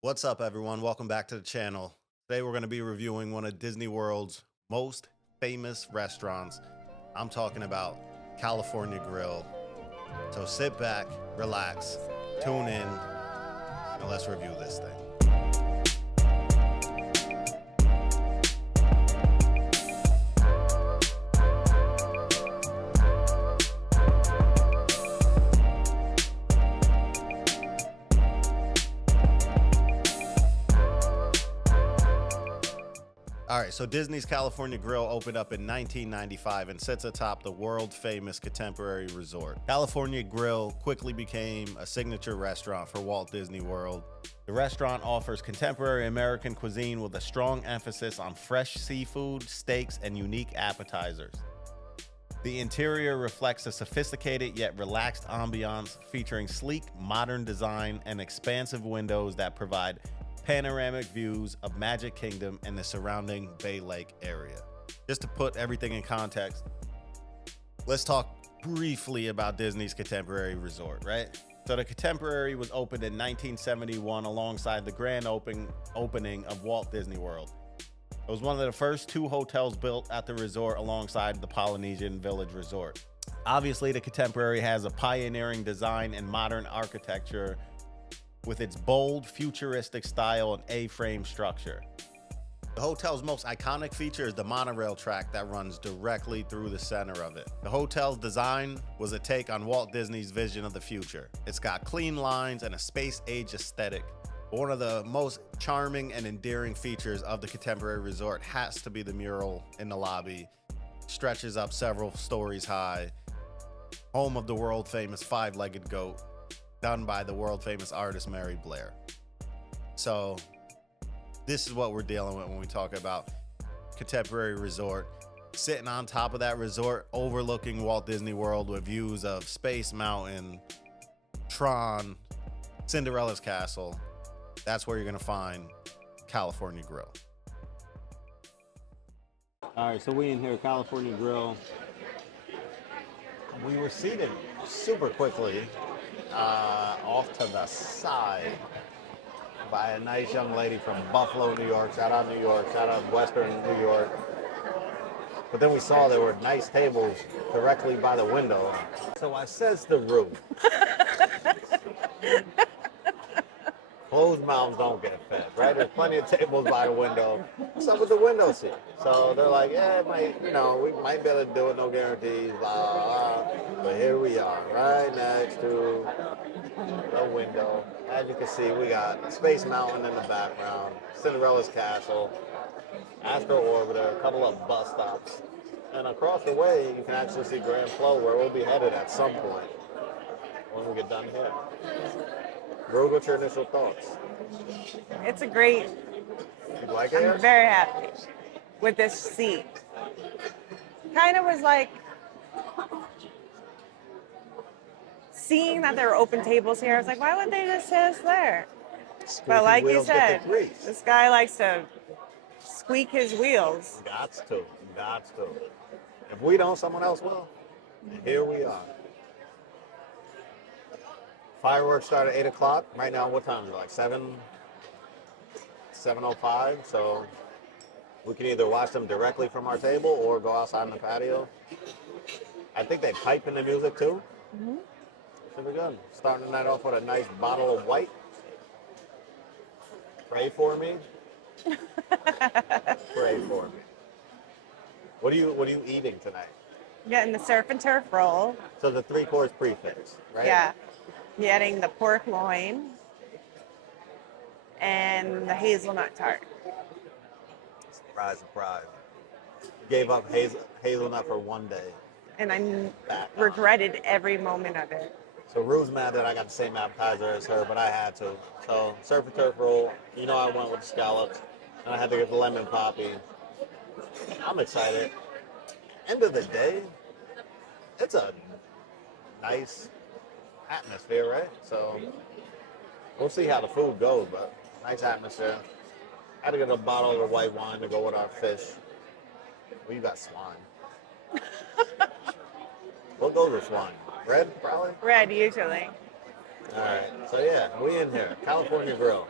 What's up, everyone? Welcome back to the channel. Today, we're going to be reviewing one of Disney World's most famous restaurants. I'm talking about California Grill. So sit back, relax, tune in, and let's review this thing. All right, so Disney's California Grill opened up in 1995 and sits atop the world-famous Contemporary Resort. California Grill quickly became a signature restaurant for Walt Disney World. The restaurant offers contemporary American cuisine with a strong emphasis on fresh seafood, steaks, and unique appetizers. The interior reflects a sophisticated yet relaxed ambiance, featuring sleek, modern design and expansive windows that provide panoramic views of Magic Kingdom and the surrounding Bay Lake area. Just to put everything in context, let's talk briefly about Disney's Contemporary Resort, right? So the Contemporary was opened in 1971 alongside the grand opening of Walt Disney World. It was one of the first two hotels built at the resort alongside the Polynesian Village Resort. Obviously, the Contemporary has a pioneering design and modern architecture with its bold, futuristic style and A-frame structure. The hotel's most iconic feature is the monorail track that runs directly through the center of it. The hotel's design was a take on Walt Disney's vision of the future. It's got clean lines and a space-age aesthetic. One of the most charming and endearing features of the Contemporary Resort has to be the mural in the lobby. It stretches up several stories high. Home of the world-famous five-legged goat, done by the world-famous artist Mary Blair. So this is what we're dealing with when we talk about Contemporary Resort. Sitting on top of that resort, overlooking Walt Disney World with views of Space Mountain, Tron, Cinderella's Castle. That's where you're gonna find California Grill. All right, so we in here, California Grill. We were seated super quickly off to the side by a nice young lady from Buffalo, New York. Shout out New York, shout out Western New York. But then we saw there were nice tables directly by the window. So I says to Rue, closed mouths don't get fed, right? There's plenty of tables by the window. What's up with the window seat? So they're like, yeah, it might, we might be able to do it, no guarantees, blah, blah, blah. But here we are, right next to the window. As you can see, we got Space Mountain in the background, Cinderella's Castle, Astro Orbiter, a couple of bus stops. And across the way, you can actually see Grand Flow, where we'll be headed at some point when we get done here. Rue, what's your initial thoughts? It's a great, You like it? I'm very happy with this seat. Kind of was like seeing that there were open tables here. I was like, why would they just sit us there? But like you said, this guy likes to squeak his wheels. Gots to. If we don't, someone else will. And here we are. Fireworks start at 8 o'clock. Right now, what time is it? Like 7:05. So we can either watch them directly from our table or go outside on the patio. I think they pipe in the music too. Mm-hmm. Should be good. Starting the night off with a nice bottle of white. Pray for me. Pray for me. What are you eating tonight? Getting the surf and turf roll. So the 3-course prefix, right? Yeah. Getting the pork loin and the hazelnut tart. Surprise, surprise. Gave up hazelnut for one day. And I regretted every moment of it. So Rue's mad that I got the same appetizer as her, but I had to. So surf and turf roll, I went with the scallops, and I had to get the lemon poppy. I'm excited. End of the day, it's a nice atmosphere, right? So we'll see how the food goes, but nice atmosphere. I had to get a bottle of white wine to go with our fish. Well, you got swine. What goes with swine? Red, probably? Red, usually. All right, so yeah, we in here, California Grill.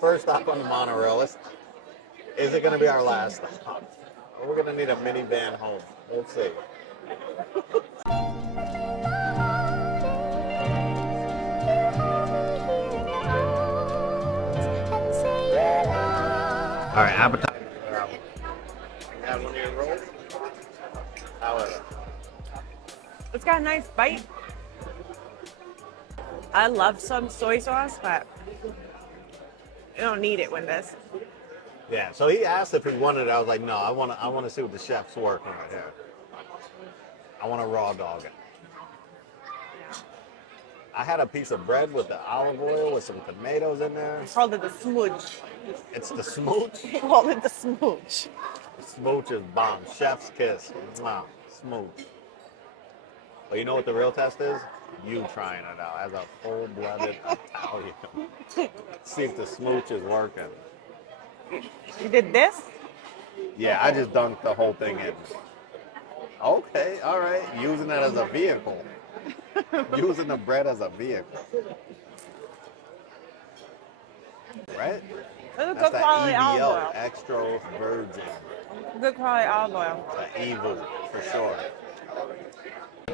First stop on the monorail. Is it going to be our last stop? We're going to need a minivan home. We'll see. All right, appetizer. Have one of your rolls? However. It's got a nice bite. I love some soy sauce, but you don't need it with this. Yeah, so he asked if he wanted it. I was like, no, I want to see what the chef's working right here. I want to raw dog it. I had a piece of bread with the olive oil with some tomatoes in there. I called it the smooch. It's the smooch. I called it the smooch. The smooch is bomb. Chef's kiss. Mwah. Smooch. But you know what the real test is? You trying it out as a full-blooded Italian. See if the smooch is working. You did this? Yeah, I just dunked the whole thing in. Okay, all right. Using that as a vehicle. Using the bread as a vehicle. Right? This is That's good that quality olive EVO, oil. extra virgin. Good quality olive oil. That evil, for sure.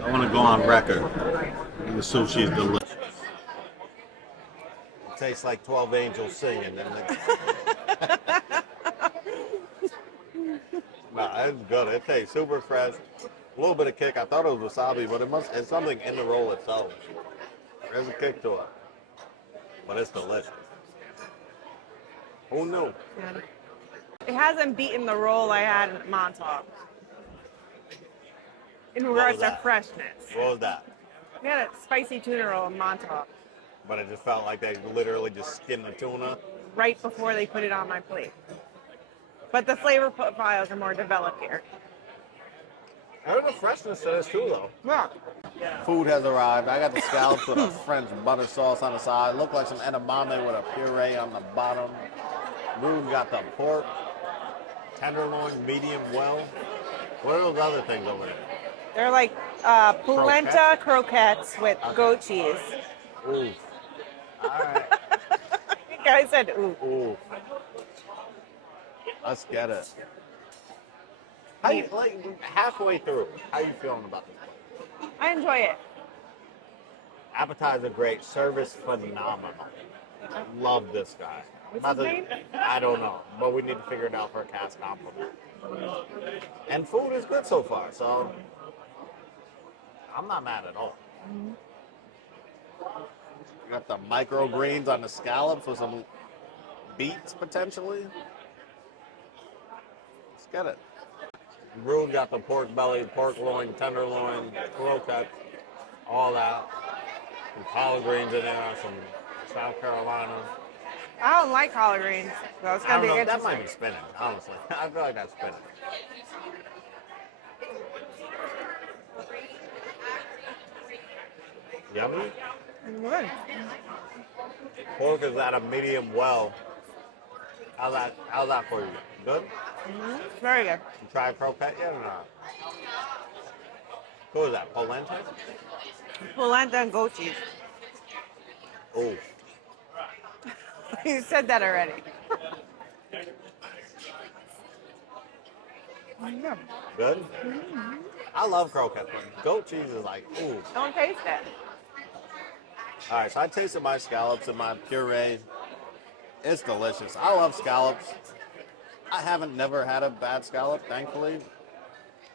I want to go on record. The sushi is delicious. It tastes like 12 angels singing. No, it's good. It tastes super fresh. A little bit of kick. I thought it was wasabi, but it's something in the roll itself. There's a kick to it. But it's delicious. Who knew? Yeah. It hasn't beaten the roll I had at Montauk. In regards to freshness. What was that? We had a spicy tuna roll in Montauk But it just felt like they literally just skinned the tuna. right before they put it on my plate. But the flavor profiles are more developed here. There's a freshness to this too, though. Yeah. Food has arrived. I got the scallops with a French butter sauce on the side. Look like some edamame with a puree on the bottom. Rude got the pork, tenderloin, medium well. What are those other things over there? They're like polenta croquettes with goat cheese. Ooh. All right. You guys said ooh. Ooh. Let's get it. How you, like halfway through? How you feeling about this? I enjoy it. Appetizer great, service phenomenal. Love this guy. What's his name? I don't know, but we need to figure it out for a cast compliment. And food is good so far, so I'm not mad at all. You got the microgreens on the scallops with some beets potentially. Let's get it. Rune got the pork belly, pork loin, tenderloin, croquette, all that. Some collard greens in there, some South Carolina. I don't like collard greens, so it's I gonna don't be know, that interesting. might be spinach, honestly. I feel like that's spinach. Yummy. Good. Pork is at a medium well. How's that for you? Good? Very good. You tried croquette yet or not? What was that, polenta? Polenta and goat cheese. Oh, You said that already. good? I love croquette, but goat cheese is like, ooh. Don't taste it. All right, so I tasted my scallops and my puree. It's delicious. I love scallops. I haven't never had a bad scallop, thankfully.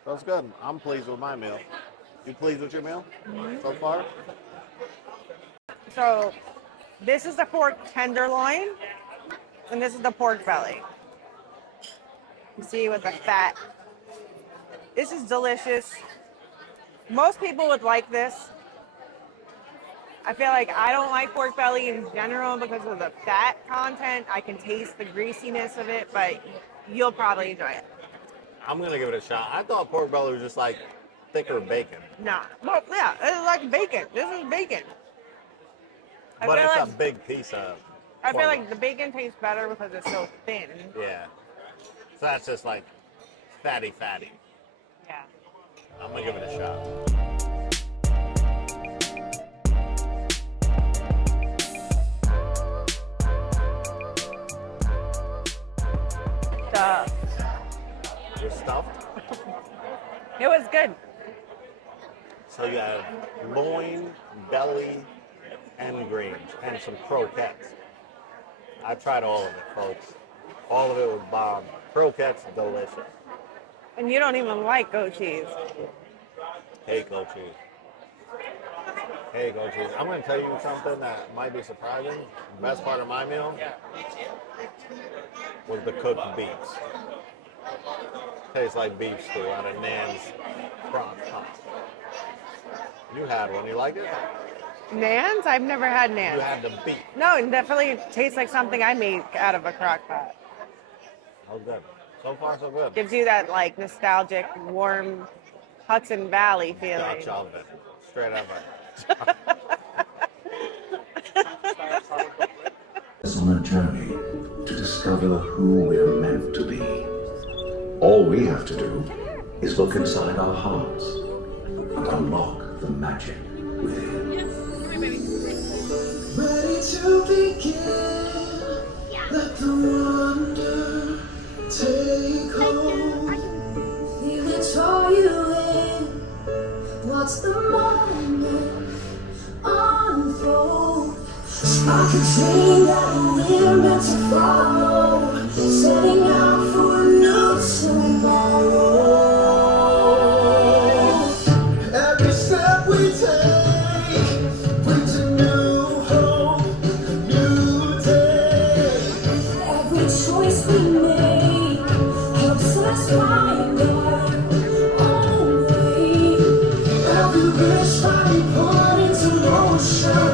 So it's good. I'm pleased with my meal. You pleased with your meal so far? So, this is the pork tenderloin, and this is the pork belly. You see with the fat. This is delicious. Most people would like this. I feel like I don't like pork belly in general because of the fat content. I can taste the greasiness of it, but you'll probably enjoy it. I'm going to give it a shot. I thought pork belly was just like thicker bacon. No. Well, yeah, it's like bacon. This is bacon. But it's a big piece of I feel pork. like the bacon tastes better because it's so thin. Yeah. So that's just like fatty. Yeah. I'm going to give it a shot. Duh. You're stuffed. It was good. So you have loin, belly, and greens, and some croquettes. I tried all of it, folks. All of it was bomb. Croquettes, delicious. And you don't even like goat cheese. Hey, goat cheese. Hey, goat cheese. I'm going to tell you something that might be surprising. The best part of my meal was the cooked beets. Tastes like beef stew out of Nan's crock pot. You had one. You like it? Nans? I've never had You nans. had the beet. No, it definitely tastes like something I make out of a crock pot. Oh, good. So far, so good. Gives you that like nostalgic, warm Hudson Valley feeling. Dutch oven. Straight up. Us on a journey to discover who we're meant to be. All we have to do is look inside our hearts and unlock the magic within. Ready to begin, let the wonder take hold. Feel it draw you in, watch the moment unfold. Spark a dream that we're meant to follow, setting out for a new tomorrow. Every step we take brings a new hope, a new day. Every choice we make helps us find our own way. Every wish that we put into motion,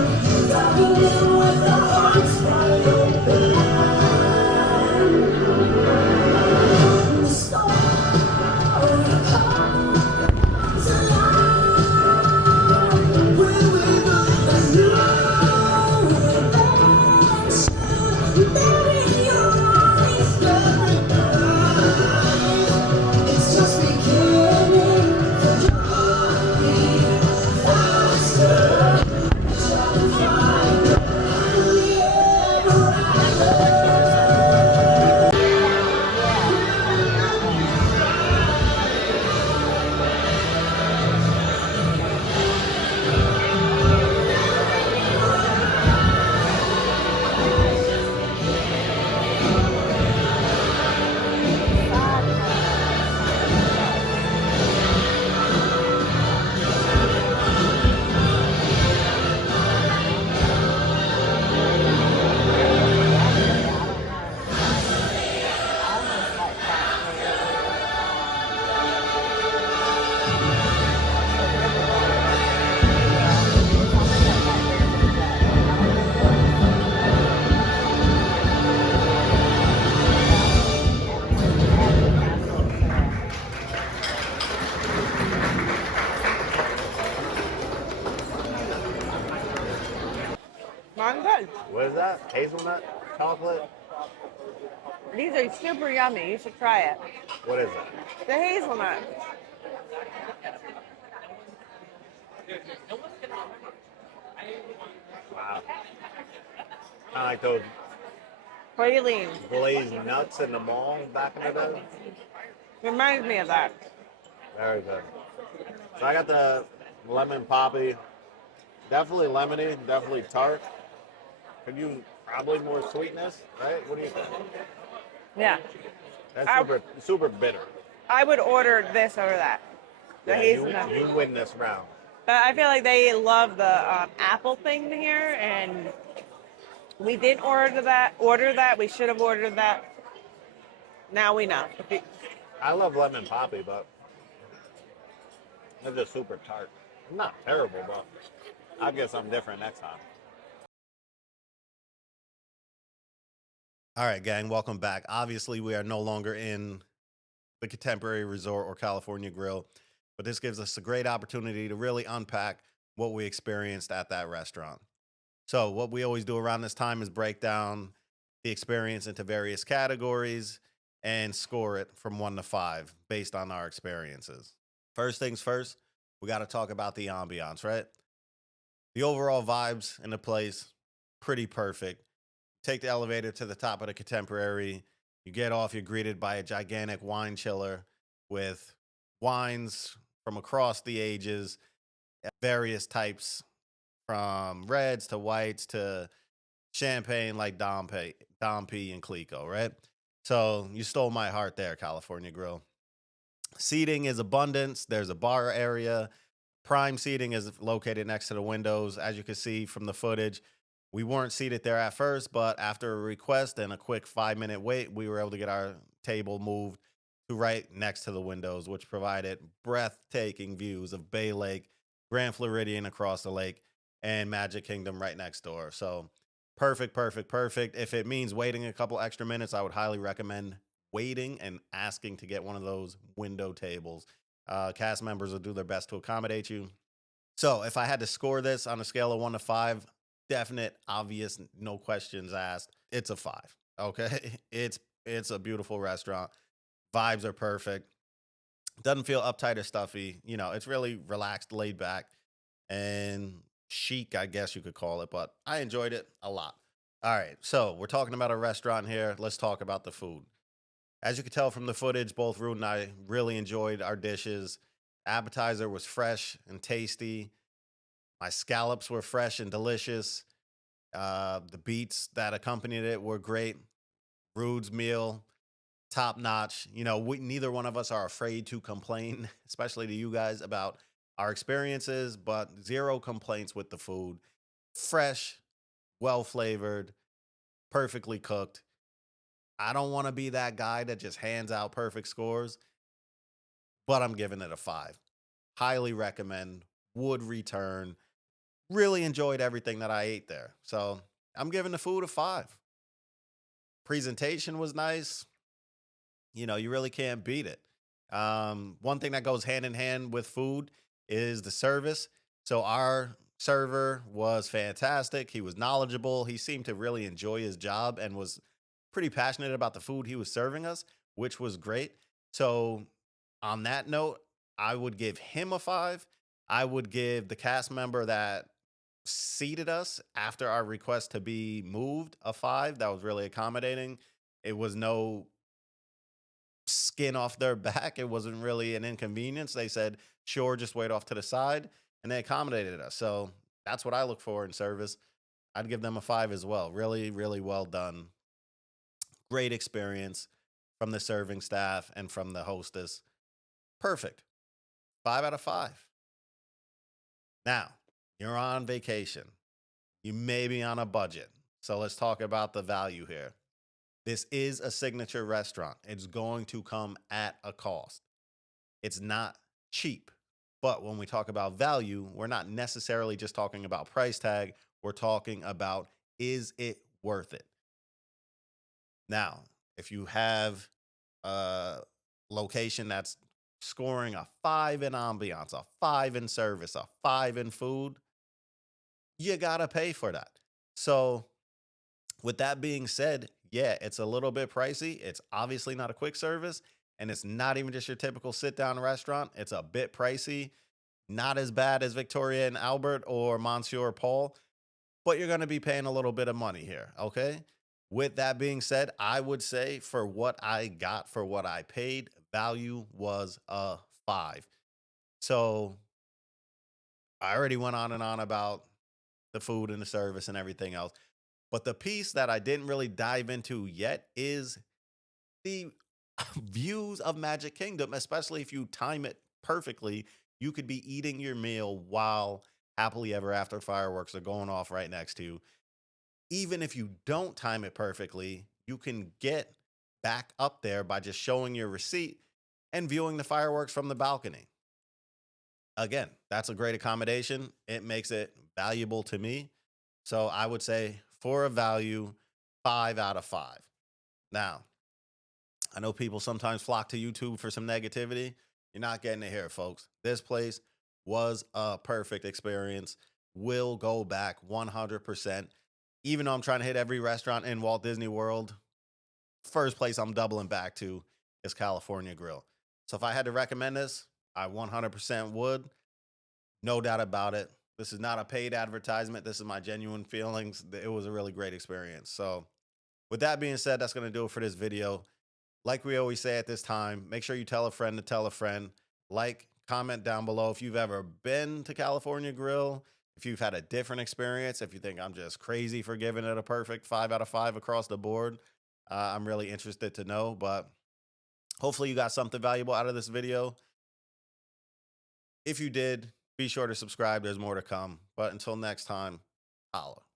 diving in with our hearts wide open. The story comes alive. We live a new adventure. Bury your eyes, bury mine. It's just beginning. Feel your heartbeat faster. Try to find the ever I'm good. What is that? Hazelnut? Chocolate? These are super yummy. You should try it. What is that? The hazelnut. Wow. Kind of like those Praline. glazed nuts in the mall back in the day. Reminds me of that. Very good. So I got the lemon poppy. Definitely lemony, definitely tart. Could use probably more sweetness, right? What do you think? Yeah. That's I- super bitter. I would order this over that. The Yeah, hazelnut. you win this round. But I feel like they love the apple thing here, and we didn't order that. We should have ordered that. Now we know. I love lemon poppy, but it's just super tart. Not terrible, but I guess I'm different next time. All right, gang, welcome back. Obviously, we are no longer in the Contemporary Resort or California Grill, but this gives us a great opportunity to really unpack what we experienced at that restaurant. So, what we always do around this time is break down the experience into various categories and score it from 1 to 5 based on our experiences. First things first, we got to talk about the ambiance, right? The overall vibes in the place, pretty perfect. Take the elevator to the top of the Contemporary, You get off, you're greeted by a gigantic wine chiller with wines from across the ages, various types from reds to whites to champagne like Dom P and Clico, right? So you stole my heart there, California Grill. Seating is abundance. There's a bar area. Prime seating is located next to the windows. As you can see from the footage, we weren't seated there at first, but after a request and a quick 5-minute wait, we were able to get our table moved to right next to the windows, which provided breathtaking views of Bay Lake, Grand Floridian across the lake, and Magic Kingdom right next door. So perfect, perfect, perfect. If it means waiting a couple extra minutes, I would highly recommend waiting and asking to get one of those window tables. Cast members will do their best to accommodate you. So if I had to score this on a scale of 1 to 5, definite, obvious, no questions asked, it's a 5. Okay, it's a beautiful restaurant. Vibes are perfect. Doesn't feel uptight or stuffy. You know, it's really relaxed, laid back, and chic, I guess you could call it. But I enjoyed it a lot. All right, so we're talking about a restaurant here. Let's talk about the food. As you can tell from the footage, both Rude and I really enjoyed our dishes. Appetizer was fresh and tasty. My scallops were fresh and delicious. The beets that accompanied it were great. Rude's meal, top notch. You know, neither one of us are afraid to complain, especially to you guys, about our experiences, but zero complaints with the food. Fresh, well flavored, perfectly cooked. I don't want to be that guy that just hands out perfect scores, but I'm giving it a 5. Highly recommend, would return. Really enjoyed everything that I ate there. So I'm giving the food a 5. Presentation was nice. You know, you really can't beat it. One thing that goes hand in hand with food is the service. So our server was fantastic. He was knowledgeable. He seemed to really enjoy his job and was pretty passionate about the food he was serving us, which was great. So on that note, I would give him a 5. I would give the cast member that seated us after our request to be moved a 5. That was really accommodating. It was no skin off their back. It wasn't really an inconvenience. They said, sure, just wait off to the side. And they accommodated us. So that's what I look for in service. I'd give them a 5 as well. Really, really well done. Great experience from the serving staff and from the hostess. Perfect. 5 out of 5. Now, you're on vacation. You may be on a budget. So let's talk about the value here. This is a signature restaurant. It's going to come at a cost. It's not cheap. But when we talk about value, we're not necessarily just talking about price tag. We're talking about, is it worth it? Now, if you have a location that's scoring a 5 in ambiance, a 5 in service, a 5 in food, you got to pay for that. So, with that being said, yeah, it's a little bit pricey. It's obviously not a quick service, and it's not even just your typical sit down restaurant. It's a bit pricey, not as bad as Victoria and Albert or Monsieur Paul, but you're going to be paying a little bit of money here. Okay. With that being said, I would say for what I got, for what I paid, value was a 5. So I already went on and on about the food and the service and everything else. But the piece that I didn't really dive into yet is the views of Magic Kingdom, especially if you time it perfectly. You could be eating your meal while happily ever after fireworks are going off right next to you. Even if you don't time it perfectly, you can get back up there by just showing your receipt and viewing the fireworks from the balcony. Again, that's a great accommodation. It makes it valuable to me. So I would say for a value, 5 out of 5. Now, I know people sometimes flock to YouTube for some negativity. You're not getting it here, folks. This place was a perfect experience. Will go back 100%. Even though I'm trying to hit every restaurant in Walt Disney World, first place I'm doubling back to is California Grill. So if I had to recommend this, I 100% would. No doubt about it. This is not a paid advertisement. This is my genuine feelings. It was a really great experience. So with that being said, that's going to do it for this video. Like we always say at this time, make sure you tell a friend to tell a friend. Like, comment down below if you've ever been to California Grill, if you've had a different experience, if you think I'm just crazy for giving it a perfect 5 out of 5 across the board. I'm really interested to know, but hopefully you got something valuable out of this video. If you did, be sure to subscribe. There's more to come. But until next time, holla.